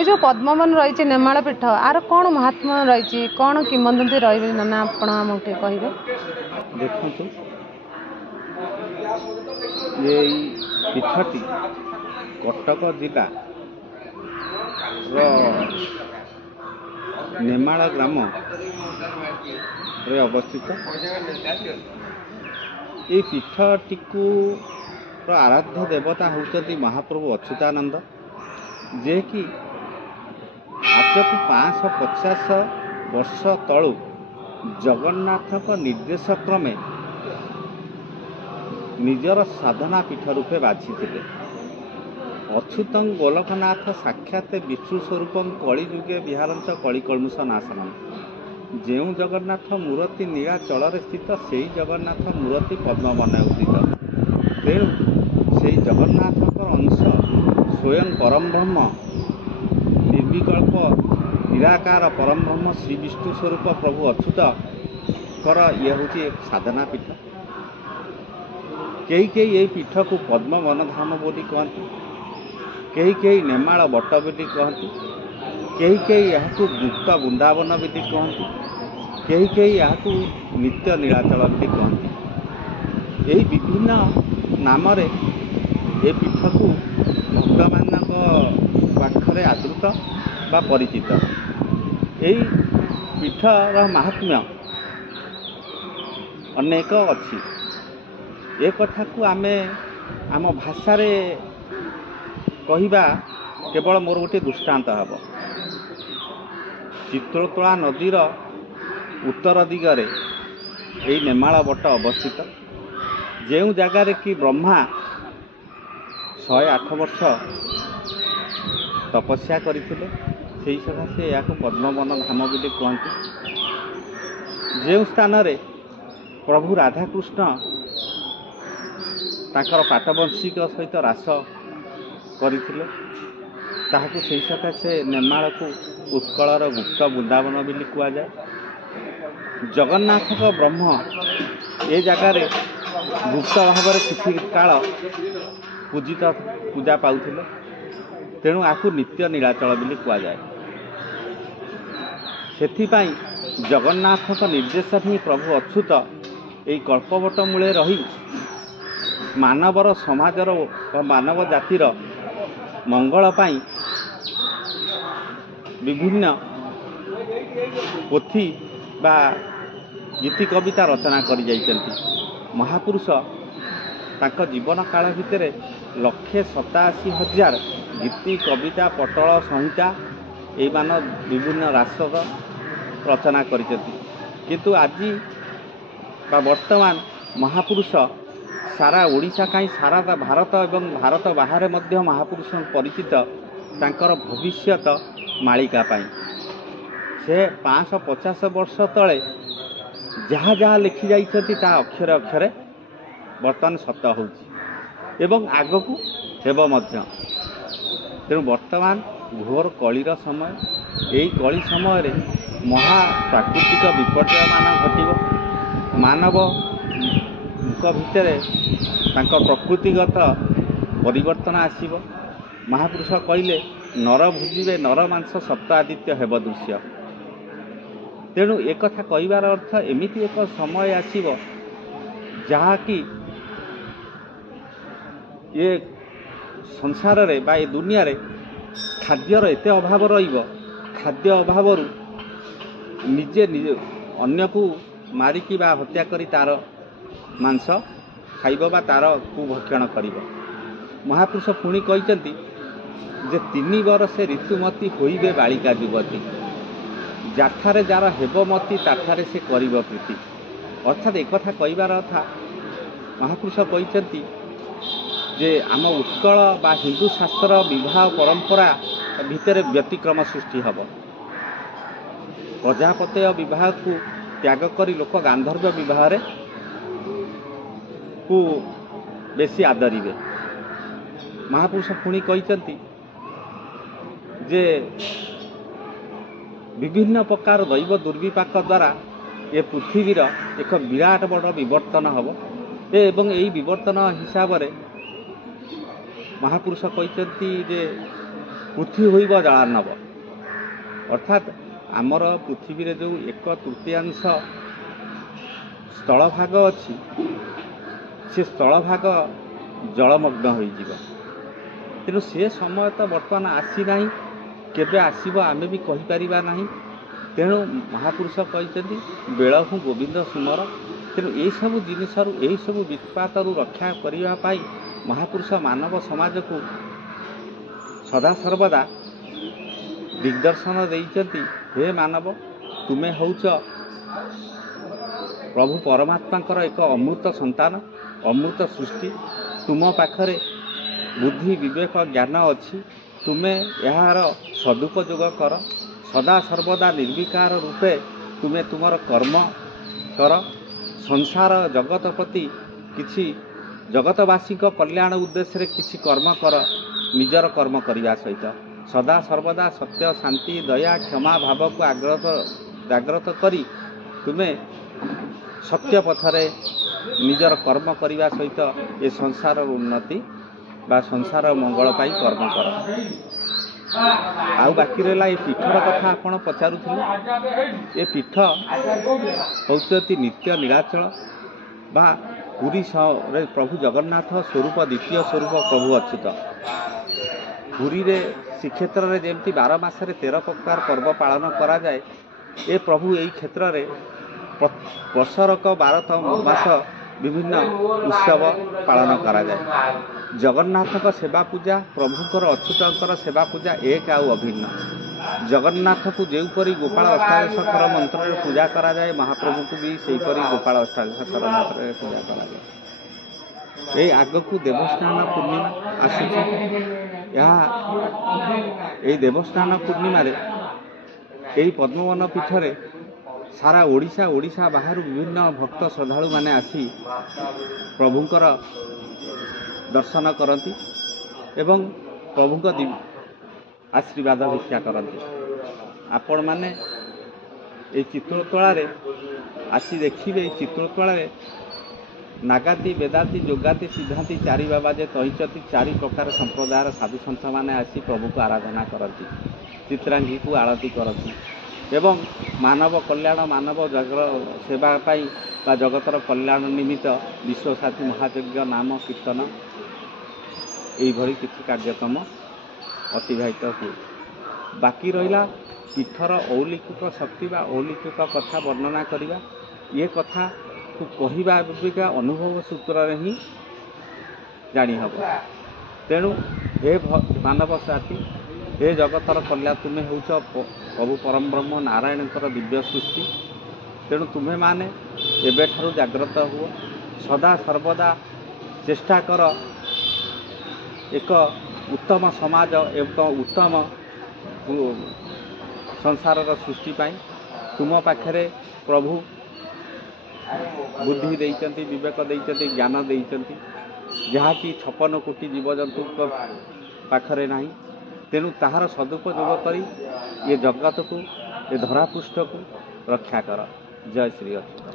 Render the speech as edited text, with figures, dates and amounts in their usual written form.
ये जो पद्मवन रही नेमाल पीठ आर कौन महात्मा रही कौन किंवदंती रही नाना आप कहे देखु ये पीठटी कटक जिला नेमाल ग्राम रे अवस्थित। ये पीठटी आराध्य देवता होती महाप्रभु अच्युतानंद, जे कि आज को 550 वर्ष तलु जगन्नाथ निर्देश क्रमे निजर साधना पीठ रूपे बाछी। अच्युत गोलकनाथ साक्षात विष्णु स्वरूप कली जुगे विहारंच कलिकलुष नाशनम। जो जगन्नाथ मूर्ति नीलाचल स्थित से जगन्नाथ मूर्ति पद्मवन उदित। तेणु से जगन्नाथ अंश स्वयं परम ब्रह्म निर्विकल्प निराकार परम ब्रह्म श्री विष्णु स्वरूप प्रभु अच्युत कर ये हूँ एक साधना पीठ। कई ये पीठ को पद्मवन धाम बोली कहती, कई नेमाल बट बोली कहती, कई यहाँ गुप्त वृंदावन बोली कहती, कई यहाँ नित्य नीलाचल बोली कहती। यही विभिन्न नाम ये पीठ को भक्त मान पाखरे आदृत बा परिचित। यही पीठर महात्म्य अनेक अच्छी। ए कथा को आमे आम भाषा कहवा केवल मोर गोटे दृष्टांत हम। चित्रतोला नदीर उत्तर दिगरे यही नेमाल बट अवस्थित। जो जगार कि ब्रह्मा 108 वर्ष तपस्या करथिले, सेही सकाशे या पद्मवन धाम बोली कहती। जो स्थान रे प्रभु राधाकृष्ण ताकर पाटवंशिक सहित रास करथिले, ताहाकु सेही सकाशे नेमाल को उत्कलर गुप्त वृंदावन बोली कह जाए। जगन्नाथ ब्रह्म ए जगार गुप्त भाव किसी काल पूजित पूजा पाउथिले, तेणु आकु नित्य नीलाचल बोली कह जाए। सेथिपाई जगन्नाथ निर्देश ही प्रभु अच्युत यही कल्पवट मूले रही मानवर समाजर मानव जातिर मंगल पाई विभिन्न पोथी बा गीति कविता रचना करि जाइछन्ति। महापुरुष तांको जीवन काल भितर 187,000 गीति कविता पटल संहिता ये मान विभिन्न राष्ट्र रचना करिछन्ति। किंतु आज बा वर्तमान महापुरुष सारा ओडिशा कहीं सारा भारत एवं भारत बाहर मध्य महापुरुष परिचित तांकर भविष्यत मालिका पाई। से 550 वर्ष तले जहाँ जहाँ लिखि जाइछन्ति ता अक्षरे अक्षरे वर्तमान सत होउछि एवं आगकू हेब मध्य। तेणु वर्तमान घोर कलीर समय, यही कली समय रे महा प्राकृतिक विपर्य मान घटिब। मानव भितर तांकर प्रकृतिगत परिवर्तन आसीब। महापुरुष कहले नर भुजिबे नर मांस सप्त आदित्य हेब दृश्य। तेणु एक कथा कहबार अर्थ एमिति एक समय आसीब जहा कि ये संसार रे बा ये दुनिया रे खाद्यर एते अभाव रहिब, खाद्य अभाव निजे निजे अन्य को मारिकी बा हत्या करी तार मांस खाइब बा तार को भक्षण करिब। महापुरुष पुणी कहते जे 3 बरसे ऋतुमती होइबे बालिका युवती, जाठारे जार हेबमती ताठारे से करिब प्रीति। अर्थात एक कथा कहबार अर्थ महापुरुष कहते जे आम उत्कल बा हिंदू शास्त्र विवाह परंपरा भितर व्यतिक्रम सृष्टि हब। प्रजापत्य विवाह को त्याग करी लोक गांधर्व विवाह को बेसी आदरिबे। महापुरुष पुणी कहते जे विभिन्न प्रकार दैव दुर्विपाक द्वारा ये पृथ्वीर एक विराट बड़ विवर्तन हम एवं यही विवर्तन हिसाब से महापुरुष कहते जे ପୃଥ୍ୱୀ ହୋଇବ ଜଳାର୍ଣ୍ଣବ। ଅର୍ଥାତ୍ ଆମର ପୃଥିବୀରେ ଯେଉଁ 1/3 ସ୍ଥଳଭାଗ ଅଛି ସେ ସ୍ଥଳଭାଗ ଜଳମଗ୍ନ ହୋଇଯିବ। ତେଣୁ ସେ ସମୟ ତ ବର୍ତ୍ତମାନ ଆସିନାହିଁ, କେବେ ଆସିବ ଆମେ ବି କହିପାରିବା ନାହିଁ। ତେଣୁ ମହାପୁରୁଷ କହିଛନ୍ତି ବେଳକୁ ଗୋବିନ୍ଦ ସୁମର। ତେଣୁ ଏହିସବୁ ଜିନିଷରୁ ଏହିସବୁ ବିତ୍ପାତରୁ ରକ୍ଷା କରିବା ପାଇଁ ମହାପୁରୁଷ ମାନବ ସମାଜକୁ ସଦାସର୍ବଦା ଦିଗ୍ଦର୍ଶନ ଦେଇଛନ୍ତି। ହେ ମାନବ, ତୁମେ ହେଉଛ ପ୍ରଭୁ ପରମାତ୍ମାଙ୍କର ଏକ ଅମୃତ ସନ୍ତାନ, ଅମୃତ ସୃଷ୍ଟି। ତୁମ ପାଖରେ ବୁଦ୍ଧି ବିବେକ ଜ୍ଞାନ ଅଛି, ତୁମେ ଏହାର ସଦୁପଯୋଗ କର। ସଦାସର୍ବଦା ନିର୍ବିକାର ରୂପେ ତୁମେ ତୁମର କର୍ମ କର। ସଂସାର ଜଗତ ପ୍ରତି କିଛି ଜଗତବାସୀଙ୍କ କଲ୍ୟାଣ ଉଦ୍ଦେଶ୍ୟରେ କିଛି କର୍ମ କର। ନିଜର କର୍ମ କରିବା ସହିତ ସଦାସର୍ବଦା ସତ୍ୟ, ଶାନ୍ତି, ଦୟା, କ୍ଷମା ଭାବକୁ ଜାଗ୍ରତ କରି ତୁମେ ସତ୍ୟ ପଥରେ ନିଜର କର୍ମ କରିବା ସହିତ ଏ ସଂସାରର ଉନ୍ନତି ବା ସଂସାର ମଙ୍ଗଳ ପାଇଁ କର୍ମ କର। ଆଉ ବାକି ରହିଲା ଏ ପୀଠର କଥା ଆପଣ ପଚାରୁଥିଲେ। ଏ ପୀଠ ହେଉଛନ୍ତି ନିତ୍ୟ ନୀଳାଚଳ ବା ପୁରୀରେ ପ୍ରଭୁ ଜଗନ୍ନାଥ ସ୍ୱରୂପ, ଦ୍ୱିତୀୟ ସ୍ୱରୂପ ପ୍ରଭୁ ଅଚ୍ୟୁତ। ପୁରୀରେ ଶ୍ରୀକ୍ଷେତ୍ରରେ ଯେମିତି 12 ମାସରେ 13 ପ୍ରକାର ପର୍ବ ପାଳନ କରାଯାଏ, ଏ ପ୍ରଭୁ ଏହି କ୍ଷେତ୍ରରେ ବର୍ଷରକ 12 ମାସ ବିଭିନ୍ନ ଉତ୍ସବ ପାଳନ କରାଯାଏ। ଜଗନ୍ନାଥଙ୍କ ସେବା ପୂଜା, ପ୍ରଭୁଙ୍କର ଅଚ୍ୟୁତଙ୍କର ସେବା ପୂଜା ଏକ ଆଉ ଅଭିନ୍ନ। ଜଗନ୍ନାଥକୁ ଯେଉଁପରି ଗୋପାଳ ଅଷ୍ଟାଦଶକର ମନ୍ତ୍ରରେ ପୂଜା କରାଯାଏ, ମହାପ୍ରଭୁଙ୍କୁ ବି ସେହିପରି ଗୋପାଳ ଅଷ୍ଟାଦଶକର ମନ୍ତ୍ରରେ ପୂଜା କରାଯାଏ। ଏଇ ଆଗକୁ ଦେବସ୍ନାନ ପୂର୍ଣ୍ଣିମା ଆସୁଛି। ଏହି ଦେବସ୍ନାନ ପୂର୍ଣ୍ଣିମାରେ ଏହି ପଦ୍ମବନ ପୀଠରେ ସାରା ଓଡ଼ିଶା ବାହାରୁ ବିଭିନ୍ନ ଭକ୍ତ ଶ୍ରଦ୍ଧାଳୁମାନେ ଆସି ପ୍ରଭୁଙ୍କର ଦର୍ଶନ କରନ୍ତି ଏବଂ ପ୍ରଭୁଙ୍କ ଆଶୀର୍ବାଦ ଭିକ୍ଷା କରନ୍ତି। ଆପଣମାନେ ଏହି ଚିତ୍ରତଳାରେ ଆସି ଦେଖିବେ। ଏହି ଚିତ୍ରତଳାରେ ନାଗାତି, ବେଦାତି, ଯୋଗାତି, ସିଦ୍ଧାନ୍ତି, ଚାରି ବାବା ଯେ କହିଛନ୍ତି, 4 ପ୍ରକାର ସମ୍ପ୍ରଦାୟର ସାଧୁସନ୍ଥମାନେ ଆସି ପ୍ରଭୁଙ୍କୁ ଆରାଧନା କରନ୍ତି, ଚିତ୍ରାଙ୍ଗୀକୁ ଆଳତୀ କରନ୍ତି ଏବଂ ମାନବ କଲ୍ୟାଣ, ମାନବ ସେବା ପାଇଁ ବା ଜଗତର କଲ୍ୟାଣ ନିମିତ୍ତ ବିଶ୍ୱସାଥୀ ମହାଯଜ୍ଞ, ନାମ କୀର୍ତ୍ତନ ଏଇଭଳି କିଛି କାର୍ଯ୍ୟକ୍ରମ ଅତିବାହିତ ହୁଏ। ବାକି ରହିଲା ପୀଠର ଔଲିକିକ ଶକ୍ତି ବା ଔଲିକିକ କଥା ବର୍ଣ୍ଣନା କରିବା। ଏ କଥାକୁ କହିବା ଅପେକ୍ଷା ଅନୁଭବ ସୂତ୍ରରେ ହିଁ ଜାଣି ହେବ। ତେଣୁ ହେ ମାନବ ସାଥୀ, ହେ ଜଗତର କଲ୍ୟାଣ, ତୁମେ ହେଉଛ ପ୍ରଭୁ ପରମ ବ୍ରହ୍ମ ନାରାୟଣଙ୍କର ଦିବ୍ୟ ସୃଷ୍ଟି। ତେଣୁ ତୁମେମାନେ ଏବେଠାରୁ ଜାଗ୍ରତ ହୁଅ। ସଦା ସର୍ବଦା ଚେଷ୍ଟା କର ଏକ ଉତ୍ତମ ସମାଜ ଏବଂ ଉତ୍ତମ ସଂସାରର ସୃଷ୍ଟି ପାଇଁ। ତୁମ ପାଖରେ ପ୍ରଭୁ ବୁଦ୍ଧି ଦେଇଛନ୍ତି, ବିବେକ ଦେଇଛନ୍ତି, ଜ୍ଞାନ ଦେଇଛନ୍ତି, ଯାହାକି 56 କୋଟି ଜୀବଜନ୍ତୁଙ୍କ ପାଖରେ ନାହିଁ। ତେଣୁ ତାହାର ସଦୁପଯୋଗ କରି ଏ ଜଗତକୁ, ଏ ଧରାପୃଷ୍ଠକୁ ରକ୍ଷା କର। ଜୟ ଶ୍ରୀ ଅଚ୍ୟୁତ।